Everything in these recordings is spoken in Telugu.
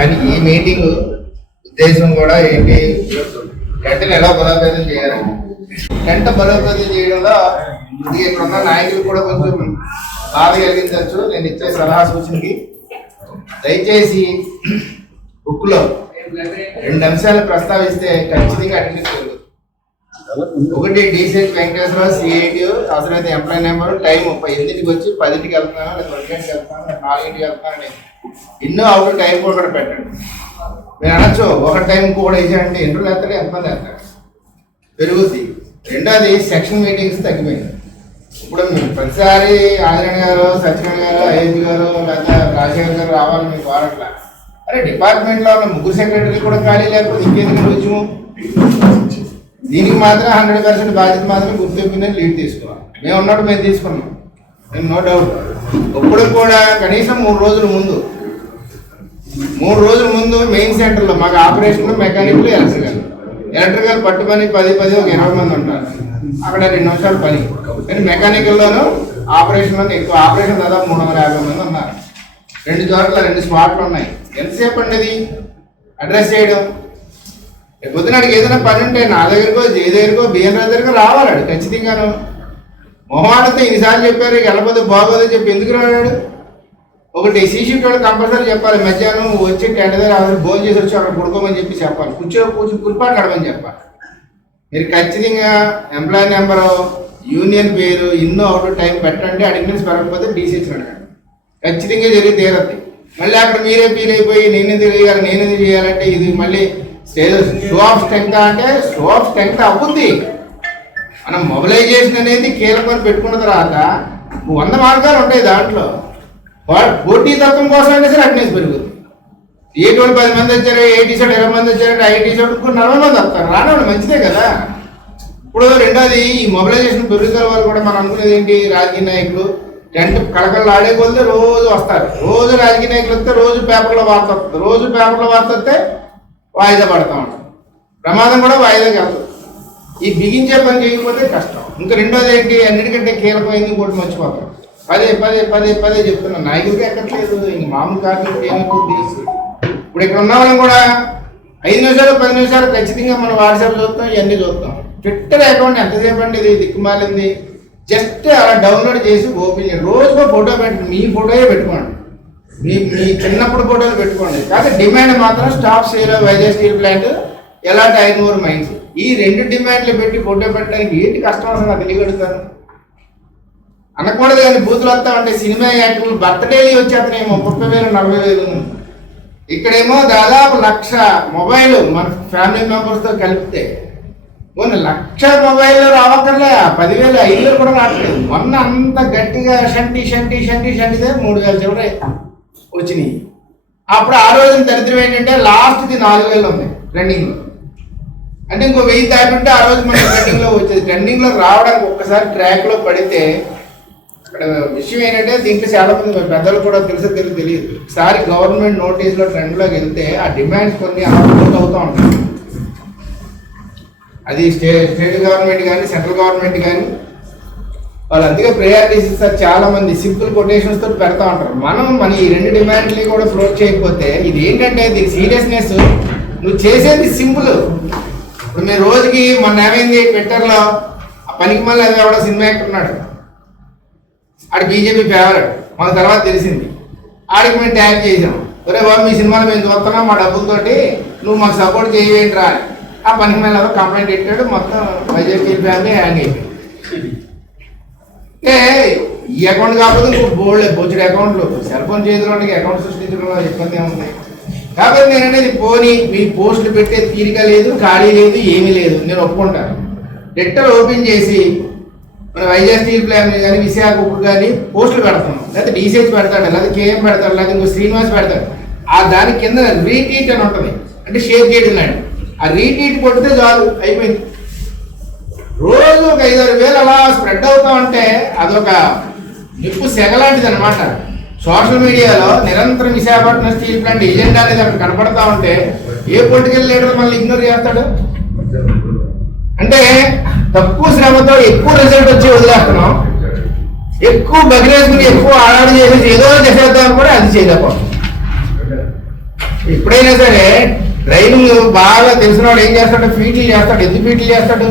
కానీ ఈ మీటింగ్ ఉద్దేశం కూడా ఏంటి? గంటను ఎలా బలోపేతం చేయాలి? గంట బలోపేతం చేయడంలో ఇది ఇక్కడ ఉన్న నాయకులు కూడా కొంచెం బాధ కలిగించవచ్చు. నేను ఇచ్చే సలహా సూచనకి దయచేసి బుక్లో రెండు అంశాలు ప్రస్తావిస్తే ఖచ్చితంగా అటెండెన్స్ పెరుగుతుంది ఒకటి డీసెంట్ వెంకటేశ్వర సిఐటి అవసరమైతే ఎంప్లాయీ నెంబర్ టైం ముప్పై ఎనిమిదికి వచ్చి పదింటికి వెళ్తున్నాను లేదా ఒంటి వెళ్తున్నాను లేదా నాలుగింటికి వెళ్తున్నాను ఎన్నో అవుట్ టైం కూడా పెట్టండి. మీరు అనొచ్చు ఒక టైం కూడా వేసారంటే ఇంటర్వ్యూ వేస్తారు ఎంతమంది వేస్తారు పెరుగుద్ది రెండోది సెక్షన్ మీటింగ్స్ తగ్గిపోయింది ఇప్పుడు మీరు ప్రతిసారి ఆంజనేయ గారు సత్యనారాయణ గారు అయోధ్య గారు లేదా రాజశేఖర్ గారు రావాలని మీకు వారట్లా? అరే డిపార్ట్మెంట్లో ఉన్న ముగ్గురు సెక్రటరీ కూడా ఖాళీ లేకపోతే ఇంకేందుకు రుజుము దీనికి మాత్రం హండ్రెడ్ పర్సెంట్ బాధ్యత మాత్రం గుర్తింపునే లీడ్ తీసుకోవాలి. మేము ఉన్నప్పుడు మేము తీసుకున్నాం. మేము నో డౌట్ ఇప్పుడు కూడా కనీసం మూడు రోజుల ముందు మూడు రోజుల ముందు మెయిన్ సెంటర్లో మాకు ఆపరేషన్లో మెకానిక్లు ఎలక్ట్రికల్ ఎలక్ట్రికల్ పట్టు పని పది పది ఒక ఇరవై మంది ఉంటారు. అక్కడ రెండు నిమిషాలు పని. కానీ మెకానికల్లోనూ ఆపరేషన్లోనే ఎక్కువ. ఆపరేషన్ దాదాపు మూడు వందల యాభై మంది ఉన్నారు. రెండు చోట్ల రెండు స్పాట్లు ఉన్నాయి. ఎంతసేపు అండి అడ్రస్ చేయడం? రేపు పొద్దున ఏదైనా పని ఉంటే నా దగ్గరకో జే దగ్గరకో బిఎన్ రాజు దగ్గరకో రావాలాడు ఖచ్చితంగాను. మొహమాటతో ఇన్నిసార్లు చెప్పారు ఇక బాగోదని చెప్పి ఎందుకు రాడాడు ఒకటి సీసీ వాడు కంపల్సరీ చెప్పాలి మధ్యాహ్నం వచ్చి టెంట దగ్గర అందరూ భోజనం చేసి వచ్చి అక్కడ పడుకోమని చెప్పి చెప్పాలి. కూర్చో కూర్చొని కుర్పాటు నడమని చెప్పాలి. మీరు ఖచ్చితంగా ఎంప్లాయీ నెంబరు యూనియన్ పేరు ఇన్నో అవుట్ టైం పెట్టండి అటెండెన్స్ పెరగకపోతే డీసీసీ అడగండి. ఖచ్చితంగా జరిగి తీరద్ది. మళ్ళీ అక్కడ మీరే ఫీల్ అయిపోయి నేనే తెలియాలి ఎందుకు చేయాలంటే ఇది మళ్ళీ స్టేజ్ షో ఆఫ్ స్ట్రెంగ్త్ అంటే షో ఆఫ్ స్ట్రెంగ్త్ అవుతుంది మనం మొబిలైజేషన్ అనేది కీలకం పెట్టుకున్న తర్వాత వంద మార్గాలు ఉంటాయి దాంట్లో. పోటీ తత్వం కోసం అంటే సరే అటెండెన్స్ పెరుగుతుంది ఏ పది మంది వచ్చారు ఏ టీ షర్ట్ ఇరవై మంది వచ్చారు ఐ టీ షర్ట్ నలభై మంది వస్తారు. రానవాళ్ళు మంచిదే కదా. ఇప్పుడు రెండోది ఈ మొబిలైజేషన్ పెరుగుదల వల్ల కూడా మనం అనుకునేది ఏంటి? రాజకీయ నాయకులు టెంట్ కళకళ ఆడే కొలితే రోజు వస్తారు. రోజు రాజకీయ నాయకులు వస్తే రోజు పేపర్లో వార్త వస్తుంది. రోజు పేపర్లో వార్త వస్తే వాయిదా పడతా ఉంటాం. ప్రమాదం కూడా వాయిదా కాదు. ఈ బిగించే పని చేయకపోతే కష్టం. ఇంకా రెండోది ఏంటి? అన్నిటికంటే కీలకమైంది ఇంకోటి మర్చిపోతాం. పదే పదే పదే పదే చెప్తున్నా. నాయకుడికి ఎక్కట్లేదు. ఇంక మామూలు కార్మికుడికి ఏమైపోతుంది ఇప్పుడు ఇక్కడ ఉన్న వాళ్ళని కూడా ఐదు నిమిషాలు పది నిమిషాలు ఖచ్చితంగా మనం వాట్సాప్ చూస్తాం ఇవన్నీ చూస్తాం. ట్విట్టర్ అకౌంట్ ఎంతసేపు అండి ఇది? దిక్కుమాలింది. జస్ట్ అలా డౌన్లోడ్ చేసి ఓపెన్ చేయండి. రోజుకో ఫోటో పెట్టండి. మీ ఫోటోయే పెట్టుకోండి. మీ మీ చిన్నప్పుడు ఫోటోలు పెట్టుకోండి. కాకపోతే డిమాండ్ మాత్రం stop sale Vizag steel plant ఎలాంటి ఐదు ఓవర్ మైన్స్. ఈ రెండు డిమాండ్లు పెట్టి ఫోటో పెట్టడానికి ఏంటి కష్టం నాకు తెలియగలుగుతాను? అనకూడదు కానీ బూతులు వస్తా ఉంటే సినిమా యాక్టర్లు బర్త్డేలు వచ్చేతనేమో ముప్పై వేలు నలభై వేలు. ఇక్కడేమో దాదాపు లక్ష మొబైల్ మన ఫ్యామిలీ మెంబర్స్తో కలిపితే. కొన్ని లక్ష మొబైల్ రావక్కర్లే పదివేలు ఐదు వేలు కూడా రావట్లేదు. మొన్న అంత గట్టిగా షంటి షంటి షంటి షంటిదే మూడు వేల చివరి. వచ్చినాయి. అప్పుడు ఆ రోజున దరిద్రం ఏంటంటే లాస్ట్ది నాలుగు వేలు ఉంది ట్రెండింగ్లో అంటే ఇంకో వెయ్యి దాటుంటే ఆ రోజు మనకి ట్రెండింగ్లో వచ్చేది. ట్రెండింగ్లో రావడానికి ఒక్కసారి ట్రాక్లో పడితే అక్కడ విషయం ఏంటంటే దీంట్లో చాలా మంది పెద్దలు కూడా తెలుసు తెలియదు తెలియదు. ఒకసారి గవర్నమెంట్ నోటీస్లో ట్రెండ్లోకి వెళ్తే ఆ డిమాండ్స్ కొన్ని అవుట్ అవుతూ ఉంటాయి అది స్టే స్టేట్ గవర్నమెంట్ కానీ సెంట్రల్ గవర్నమెంట్ కానీ వాళ్ళు అందుకే ప్రయారిటీస్ ఇస్తారు చాలా మంది సింపుల్ కొటేషన్స్ తోటి పెడతా ఉంటారు. మనం మన ఈ రెండు డిమాండ్ని కూడా ఫ్లోట్ చేయకపోతే ఇది ఏంటంటే దీని సీరియస్నెస్ నువ్వు చేసేది సింపుల్ ఇప్పుడు మీరు రోజుకి మొన్న ఏమైంది ట్విట్టర్లో ఆ పనికి మళ్ళీ ఎవడో సినిమా యాక్టర్ ఉన్నాడు. ఆడు బీజేపీ ఫేవరెట్ మన తర్వాత తెలిసింది. ఆడికి మేము ట్యాగ్ చేసాం. ఒరే బాబు మీ సినిమాలు మేము చూస్తున్నాం మా డబ్బులతోటి నువ్వు మాకు సపోర్ట్ చేయవేంట్రా అని. ఆ పనికి మళ్ళీ కంప్లైంట్ పెట్టాడు మొత్తం వైజాగ్ ఫ్యామిలీ హ్యాంగ్ అయిపోయింది. ఏ ఈ అకౌంట్ కాకపోతే నువ్వు బోల్డ్ బొచ్చుడు అకౌంట్లు సెల్ ఫోన్ చేతిలోనికి అకౌంట్ సృష్టించడం ఇబ్బంది ఏముంది? కాబట్టి నేను అనేది పోనీ మీ పోస్టులు పెట్టే తీరిక లేదు ఖాళీ లేదు ఏమీ లేదు. నేను ఒప్పుకుంటాను. లెటర్ ఓపెన్ చేసి మన వైజాగ్ స్టీల్ ప్లాన్ కానీ విశాఖ ఉక్కు కానీ పోస్టులు పెడతాను. లేకపోతే డీసీహెచ్ పెడతాడు లేకపోతే కేఎం పెడతాడు లేకపోతే ఇంకో శ్రీనివాస్ పెడతాడు. ఆ దాని కింద రీట్వీట్ అని ఉంటుంది. అంటే షేర్ చేయడం ఆ రీట్వీట్ కొడితే చాలు అయిపోయింది. రోజు ఒక ఐదారు వేలు అలా స్ప్రెడ్ అవుతా ఉంటే అదొక నిప్పు సెగ లాంటిది అనమాట సోషల్ మీడియాలో నిరంతరం విశాఖపట్నం స్టీల్ ప్లాంట్ ఎజెండా అనేది అక్కడ కనపడతా ఉంటే ఏ పొలిటికల్ లీడర్ మళ్ళీ ఇగ్నోర్ చేస్తాడు? అంటే తక్కువ శ్రమతో ఎక్కువ రిజల్ట్ వచ్చి వదిలేస్తున్నాం. ఎక్కువ బగిరేసుకుని ఎక్కువ ఆడాడు చేసేసి ఏదో చేసేద్దాం కూడా అది చేయలేకపోతాం ఎప్పుడైనా సరే డ్రైవింగ్ బాగా తెలిసినవాడు ఏం చేస్తాడు? ఫీట్లు చేస్తాడు. ఎందుకు ఫీట్లు చేస్తాడు?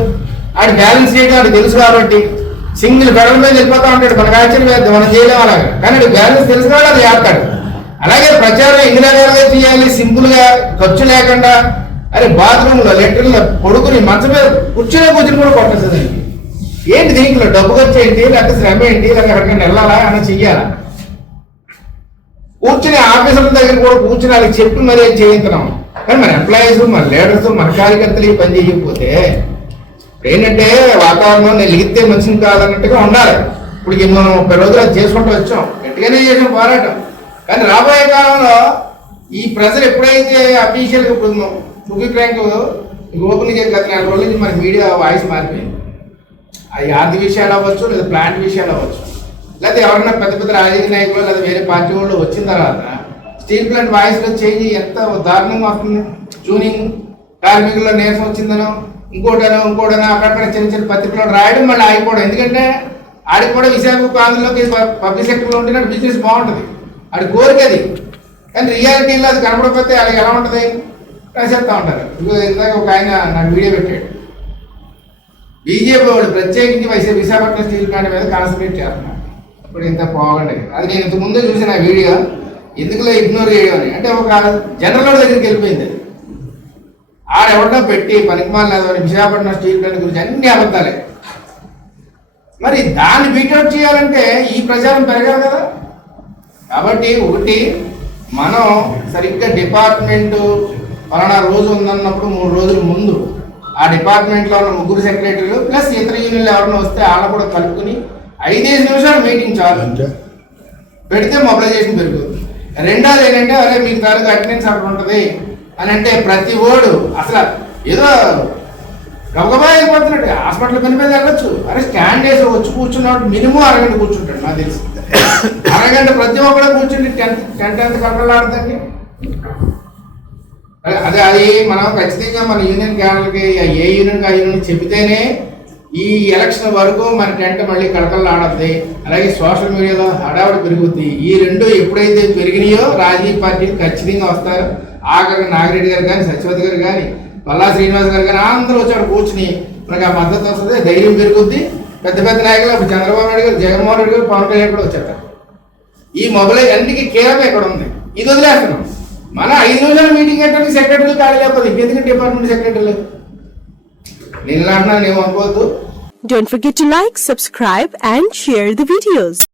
ఆడు బ్యాలెన్స్ చేయడం ఆడు తెలుసు కాబట్టి సింగిల్ పెడల మీద వెళ్ళిపోతా ఉంటాడు. మనకు ఆశ్చర్యం మనం చేయడం అలాగా. కానీ ఆడు బ్యాలెన్స్ తెలిసినవాడు అది చేస్తాడు. అలాగే ప్రచారం ఎన్ని రకాలుగా చేయాలి? సింపుల్గా ఖర్చు లేకుండా అరే బాత్రూమ్లో లెటర్లో పడుకుని మంచం మీద కూర్చునే కూర్చుని కూడా కొట్టేస్తుంది ఏంటి దీంట్లో? డబ్బు ఖర్చు ఏంటి? లేకపోతే శ్రమ ఏంటి? లేకపోతే ఎక్కడికైనా వెళ్ళాలా? అని చెయ్యాలా? కూర్చుని ఆఫీసర్ల దగ్గర కూడా కూర్చుని వాళ్ళకి చెప్పి మరీ చేయించున్నాం కానీ మన ఎంప్లాయీస్ మన లీడర్స్ మన కార్యకర్తలు పని చేయకపోతే ఏంటంటే వాతావరణం నేను లిగితే మంచిది కాదన్నట్టుగా ఉండాలి ఇప్పుడు మనం ముప్పై రోజులు అది చేసుకుంటూ వచ్చాం. గట్టిగానే చేసాం పోరాటం. కానీ రాబోయే కాలంలో ఈ ప్రజలు ఎప్పుడైతే అఫీషియల్గా ఇప్పుడు ముగి బ్యాంక్ ఓపెన్ చేసి గత నెల రోజుల నుంచి మన మీడియా వాయిస్ మారిపోయింది. అది ఆర్థిక విషయాలు అవ్వచ్చు లేదా ప్లాంట్ విషయాలు అవ్వచ్చు. లేకపోతే ఎవరైనా పెద్ద పెద్ద రాజకీయ నాయకులు లేదా వేరే పార్టీ వాళ్ళు వచ్చిన తర్వాత స్టీల్ ప్లాంట్ వాయిస్లో చేంజ్ ఎంత దారుణంగా వస్తుంది? జూనింగ్ కార్మికుల్లో నీరసం వచ్చిందనో ఇంకోటనో ఇంకోటనో అక్కడక్కడ చిన్న చిన్న పత్రికలు రాయడం మళ్ళీ ఆగిపోవడం. ఎందుకంటే ఆడికి కూడా విశాఖ ప్రాంతంలోకి పబ్లిక్ సెక్టర్లో ఉంటే బిజినెస్ బాగుంటుంది. ఆడి కోరిక అది. కానీ రియాలిటీలో అది కనపడకపోతే అది ఎలా ఉంటుంది? రాసేస్తూ ఉంటారు. ఇదిగో ఇందాక ఒక ఆయన నాకు వీడియో పెట్టాడు. బీజేపీ వాళ్ళు ప్రత్యేకించి వైసీపీ విశాఖపట్నం స్టీల్ ప్లాంట్ మీద కాన్సన్ట్రేట్ చేస్తున్నారు. ఇప్పుడు ఇంత పోగండి అది నేను ఇంత ముందే చూసిన వీడియో. ఎందుకులో ఇగ్నోర్ చేయడం అని. అంటే ఒక జనరల్ దగ్గరికి వెళ్ళిపోయింది అది. ఆడెవడో పెట్టి పనికిమాల విశాఖపట్నం స్టీల్ ప్లాంట్ గురించి అన్ని అబద్ధాలే. మరి దాన్ని బీటౌట్ చేయాలంటే ఈ ప్రచారం పెరగాలి కదా. కాబట్టి ఒకటి మనం సరిగ్గా డిపార్ట్మెంట్ పలానా రోజు ఉందన్నప్పుడు మూడు రోజుల ముందు ఆ డిపార్ట్మెంట్లో ఉన్న ముగ్గురు సెక్రటరీలు ప్లస్ ఇతర యూనియన్లు ఎవరైనా వస్తే వాళ్ళ కూడా కలుపుకుని ఐదైదు నిమిషాలు మీటింగ్ చాలు. పెడితే మొబిలైజేషన్ పెరుగుతుంది. రెండోది ఏంటంటే అరే మీకు తాలూకు అటెండెన్స్ అక్కడ ఉంటుంది. అని అంటే ప్రతి ఓడు అసలు ఏదో గబగబా అయిపోతున్నాడు హాస్పిటల్ పని మీద వెళ్ళొచ్చు. అరే స్టాండ్ వేసి వచ్చి కూర్చున్నప్పుడు మినిమం అరగంట కూర్చుంటాడు నాకు తెలిసి. అరగంట ప్రతి ఒక్కడే కూర్చుండి టెన్త్ టెన్త్ ఎంత కట్టలాడుతుంది అదే అది మనం ఖచ్చితంగా మన యూనియన్ క్యాడర్కి ఏ యూనియన్ ఆ యూనియన్ చెబితేనే ఈ ఎలక్షన్ వరకు మన టెంట్ మళ్ళీ కడకలాడద్ది అలాగే సోషల్ మీడియాలో హడావుడి పెరుగుద్ది. ఈ రెండు ఎప్పుడైతే పెరిగినాయో రాజకీయ పార్టీలు ఖచ్చితంగా వస్తారు. ఆఖరి నాగిరెడ్డి గారు కానీ సత్యవతి గారు కానీ పల్లా శ్రీనివాస్ గారు కానీ అందరూ వచ్చాడు కూర్చుని. మనకి ఆ మద్దతు వస్తుంది ధైర్యం పెరుగుద్ది. పెద్ద పెద్ద నాయకులు చంద్రబాబు నాయుడు గారు జగన్మోహన్ రెడ్డి గారు పవన్ కళ్యాణ్ కూడా వచ్చారు. ఈ మొబైల్ అన్నిటికీ కీలకం ఎక్కడ ఉంది? ఇది వదిలేస్తున్నాం. మన ఐదు రోజుల మీటింగ్ ఏంటంటే సెక్రటరీలు ఖాళీ లేకపోతే ఎందుకంటే డిపార్ట్మెంట్ సెక్రటరీలు? నేను అంటున్నాను ఏమనుకోవద్దు Don't forget to like, subscribe and share the videos.